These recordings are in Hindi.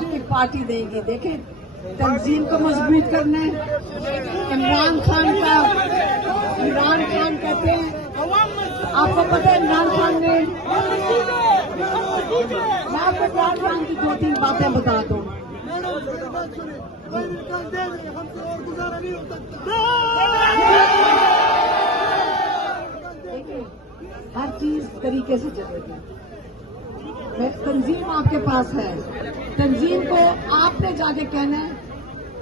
आपकी पार्टी देगी। देखें, तंजीम को मजबूत करना है। इमरान खान कहते हैं, आपको पता है इमरान खान ने, मैं आपको इमरान खान की 2-3 बातें बता दूं। हर चीज तरीके से चलेगी। तंजीम आपके पास है, तंजीम को आपने जाके कहना है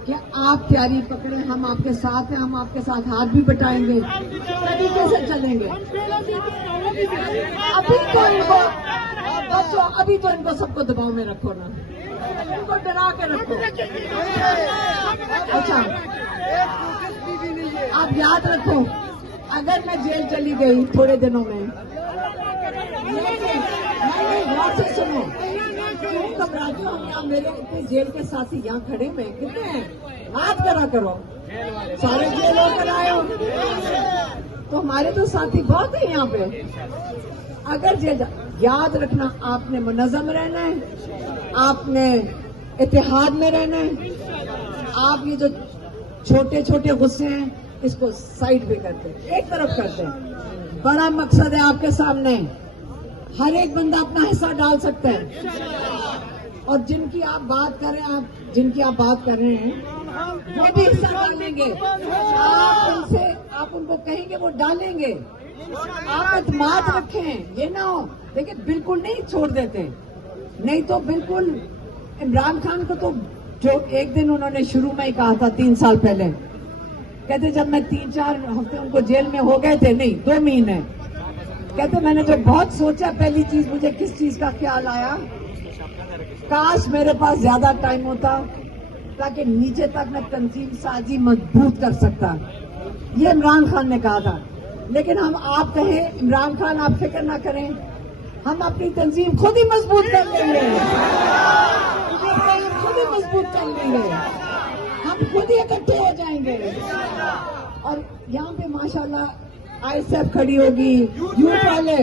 कि आप तैयारी पकड़े, हम आपके साथ हैं, हम आपके साथ हाथ भी बटाएंगे, तरीके से चलेंगे। अभी तो इनको सबको दबाव में रखो ना, इनको डरा के रखो। अच्छा, आप याद रखो, अगर मैं जेल चली गई थोड़े दिनों में, से सुनो, क्यों घबराते हो? यहाँ मेरे इतने जेल के साथी यहाँ खड़े हुए कितने हैं? बात करा करो, सारे जेल होकर आए हो तो हमारे तो साथी बहुत है यहाँ पे। अगर जेल, याद रखना, आपने मुनज़्ज़म रहना है, आपने इत्तेहाद में रहना है। आप ये जो छोटे छोटे गुस्से हैं इसको साइड पे करते, एक तरफ करते। बड़ा मकसद है आपके सामने, हर एक बंदा अपना हिस्सा डाल सकता है। और जिनकी आप बात कर रहे हैं, जिनकी आप बात कर रहे हैं वो भी हिस्सा डालेंगे। आप उनको कहेंगे वो डालेंगे। आप एतमाद रखें, ये ना हो देखिए, बिल्कुल नहीं छोड़ देते, नहीं तो बिल्कुल। इमरान खान को तो जो एक दिन उन्होंने शुरू में ही कहा था 3 साल पहले, कहते जब मैं 3-4 हफ्ते उनको जेल में हो गए थे, नहीं 2 महीने, कहते मैंने जो बहुत सोचा, पहली चीज मुझे किस चीज का ख्याल आया, काश मेरे पास ज्यादा टाइम होता ताकि नीचे तक मैं तंजीम साजी मजबूत कर सकता। ये इमरान खान ने कहा था। लेकिन हम, आप कहें इमरान खान आप फिक्र ना करें, हम अपनी तंजीम खुद ही मजबूत कर लेंगे, खुद ही मजबूत कर लेंगे, हम खुद ही इकट्ठे हो जाएंगे। और यहाँ पे माशाल्लाह आईएसएफ खड़ी होगी, यूथ वाले,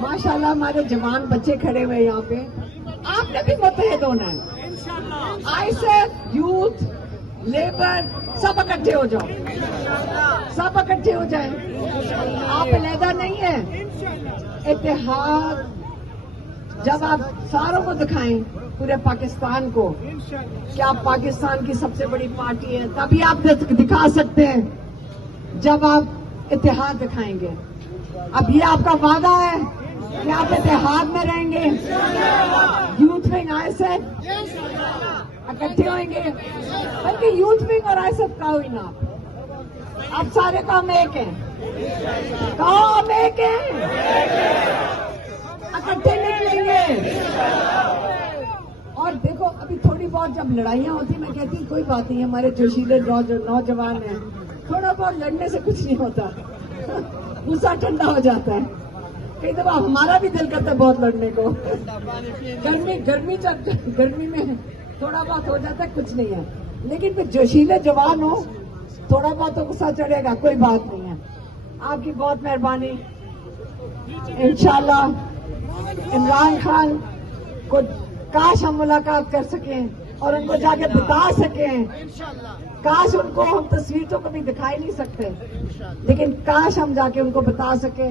माशाल्लाह हमारे जवान बच्चे खड़े हुए यहाँ पे। आपने भी मुत्तहिद होना है, आईएसएफ, यूथ, लेबर, सब इकट्ठे हो जाओ, सब इकट्ठे हो जाएं। आप अलहदा नहीं है, इत्तेहाद जब आप सारों को दिखाएं, पूरे पाकिस्तान को, कि आप पाकिस्तान की सबसे बड़ी पार्टी है, तभी आप दिखा सकते हैं जब आप इत्तेहाद दिखाएंगे। अब ये आपका वादा है कि आप इत्तेहाद में रहेंगे, यूथ विंग आईएसएफ इकट्ठे होंगे, बल्कि यूथ विंग और आईएसएफ का हुई ना, आप सारे काम एक हैं, काम एक हैं, इकट्ठे निकलेंगे। और देखो, अभी थोड़ी बहुत जब लड़ाइयाँ होती, मैं कहती कोई बात नहीं, हमारे जोशीले नौजवान हैं, थोड़ा बहुत लड़ने से कुछ नहीं होता, गुस्सा ठंडा हो जाता है। कई दफा हमारा भी दिल करता है बहुत लड़ने को, गर्मी में थोड़ा बहुत हो जाता है, कुछ नहीं है। लेकिन फिर जोशीले जवान हो, थोड़ा बहुत तो गुस्सा चढ़ेगा, कोई बात नहीं है। आपकी बहुत मेहरबानी। इंशाल्लाह इमरान खान को काश हम मुलाकात कर सकें और उनको जाके बता सकें, काश उनको, हम तस्वीर तो कभी दिखाई नहीं सकते, लेकिन काश हम जाके उनको बता सकें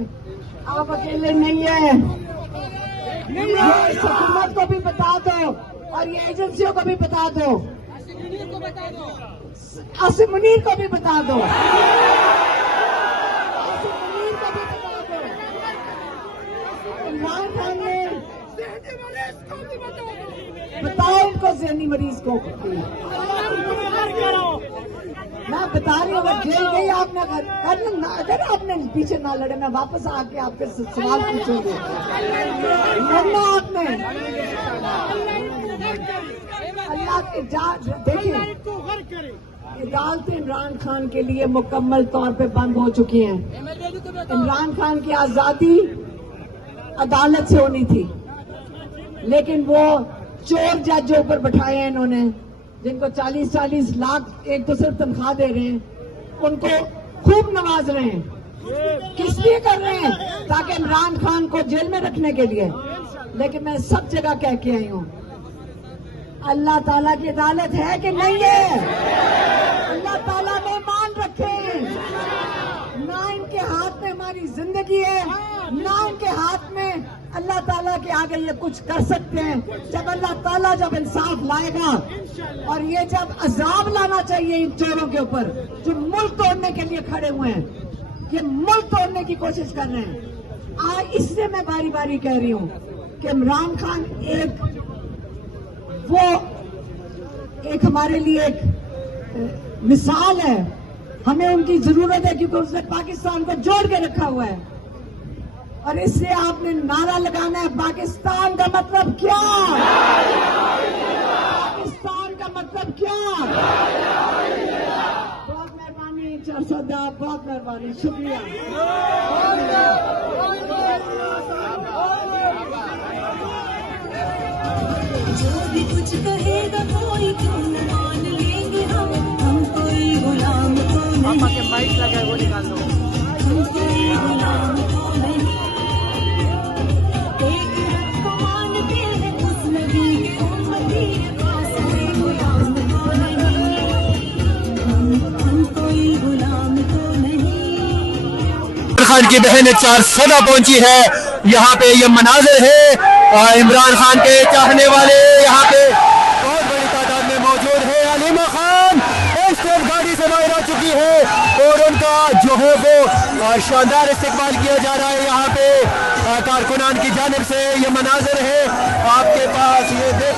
आप अकेले नहीं है। ये हुकूमत को भी बता दो और ये एजेंसियों को भी बता दो, आसिम मुनीर को भी बता दो, इमरान खान ने बताओ उनको, ज़हनी मरीज को। मैं बता रही हूँ, अगर जेल गई आपने, अगर आपने पीछे ना लड़े, मैं वापस आके आपके सवाल पूछूंगी, लड़ना आपने। अल्लाह की देखिए, अदालतें इमरान खान के लिए मुकम्मल तौर पे बंद हो चुकी हैं। इमरान खान की आजादी अदालत से होनी थी, लेकिन वो चोर जज जो ऊपर बैठाए हैं इन्होंने, जिनको 40-40 लाख एक तो सिर्फ तनख्वाह दे रहे हैं, उनको खूब नवाज रहे हैं। किस लिए कर रहे हैं? ताकि इमरान खान को जेल में रखने के लिए। लेकिन मैं सब जगह कह के आई हूँ, अल्लाह ताला की अदालत है कि नहीं है? अल्लाह ताला ने मान रखे, ना इनके हाथ में हमारी जिंदगी है, ना इनके हाथ में अल्लाह ताला के आगे ये कुछ कर सकते हैं। जब अल्लाह ताला जब इंसाफ लाएगा और ये जब अजाब लाना चाहिए इन चोरों के ऊपर जो मुल्क तोड़ने के लिए खड़े हुए हैं, ये मुल्क तोड़ने की कोशिश कर रहे हैं। आज इससे मैं बारी बारी कह रही हूँ कि इमरान खान एक हमारे लिए एक मिसाल है। हमें उनकी जरूरत है क्योंकि उसने पाकिस्तान को जोड़ के रखा हुआ है। और इससे आपने नारा लगाना है, पाकिस्तान का मतलब क्या? पाकिस्तान का मतलब क्या? बहुत मेहरबानी चारसदा, बहुत मेहरबानी, शुक्रिया। जो भी कुछ कहेगा कोई क्यों न मान लेंगे हम कोई गुलाम तो नहीं। पापा के माइक लगा है वो निकाल दो। हम कोई गुलाम तो नहीं, एक रब को मानते हैं उस नबी के उम्मती, कोई गुलाम तो नहीं, हम कोई गुलाम तो नहीं। खान की बहन 400 पहुंची है। यहाँ पे ये मनाजिर है, इमरान खान के चाहने वाले यहाँ पे बहुत बड़ी तादाद में मौजूद है। अलीमा खान इस तरफ गाड़ी से बाहर आ चुकी है और उनका जो है वो शानदार इस्तेमाल किया जा रहा है। यहाँ पे कारकुनान की जानिब से ये मनाजिर है आपके पास, ये देख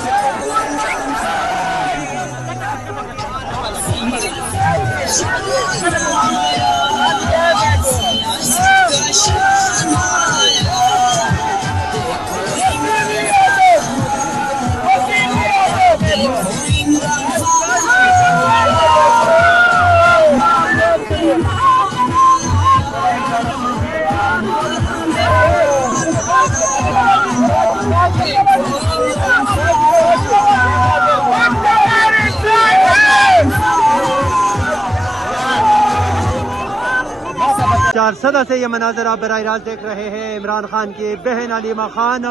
चारसदा से ये मनाजर आप बराह रास्त देख रहे हैं। इमरान खान की बहन अलीमा खान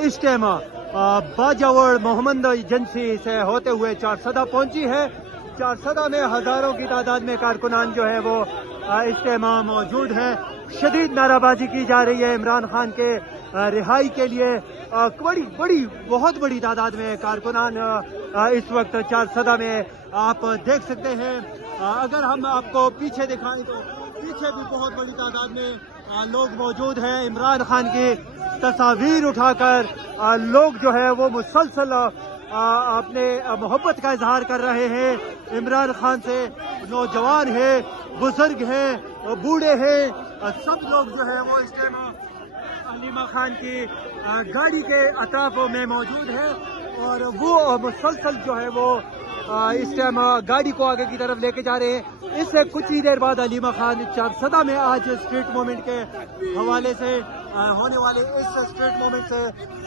इस टाइम बाजावर मोहम्मद एजेंसी से होते हुए चारसदा पहुंची है। चारसदा में हजारों की तादाद में कारकुनान जो है वो इस टाइम मौजूद है। शदीद नाराबाजी की जा रही है इमरान खान के रिहाई के लिए। बहुत बड़ी तादाद में कारकुनान इस वक्त चारसदा में आप देख सकते हैं। अगर हम आपको पीछे दिखाएं तो पीछे भी बहुत बड़ी तादाद में लोग मौजूद हैं। इमरान खान की तस्वीर उठाकर लोग जो है वो मुसलसल अपने मोहब्बत का इजहार कर रहे हैं इमरान खान से। नौजवान है, बुजुर्ग हैं, बूढ़े हैं, सब लोग जो है वो इस टाइम अलीमा खान की गाड़ी के अताफ में मौजूद है और वो मुसलसल जो है वो इस टाइम गाड़ी को आगे की तरफ लेके जा रहे हैं। इससे कुछ ही देर बाद अलीमा खान चारसदा में आज स्ट्रीट मूवमेंट के हवाले से होने वाले इस स्ट्रीट मूवमेंट से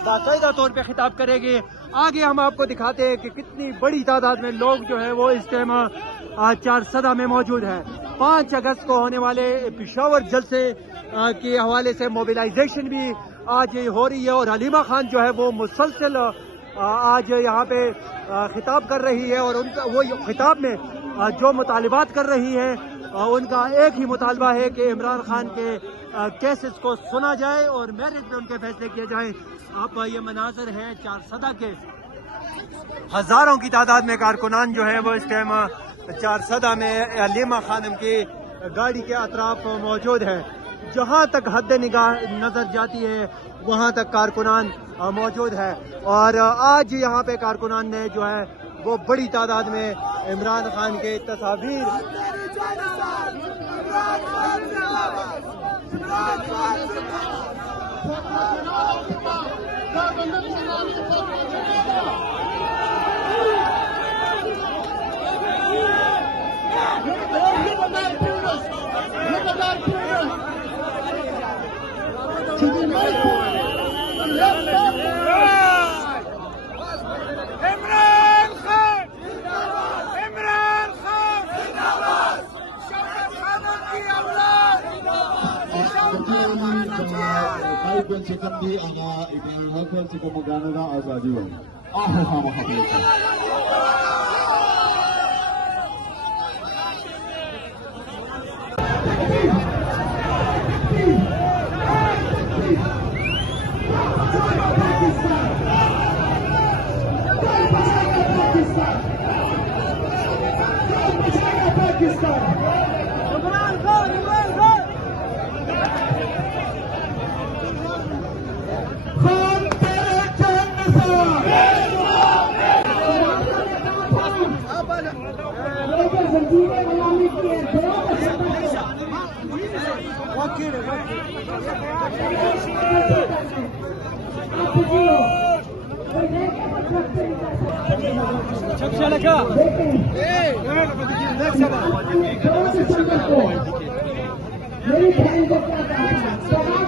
बाकायदा तौर पे खिताब करेंगे। आगे हम आपको दिखाते हैं कि कितनी बड़ी तादाद में लोग जो है वो इस टाइम चारसदा में मौजूद है। 5 अगस्त को होने वाले पेशावर जलसे के हवाले से मोबिलाइजेशन भी आज हो रही है और अलीमा खान जो है वो मुसलसल आज यहाँ पे खिताब कर रही है और उनका वो खिताब में जो मुतालिबात कर रही है उनका एक ही मुतालबा है कि इमरान खान के केसेस को सुना जाए और मेरिट में उनके फैसले किए जाएं। आप ये मनाजर है चारसदा के, हजारों की तादाद में कारकुनान जो है वो इस टाइम चारसदा में अलीमा खानम की गाड़ी के अतराफ मौजूद है। जहाँ तक हद निगाह नजर जाती है वहाँ तक कारकुनान मौजूद है और आज यहाँ पे कारकुनान ने जो है वो बड़ी तादाद में इमरान खान के तस्वीर haka suka magana da azadi wani aha samu haƙiƙa मेरी बहन को क्या कहा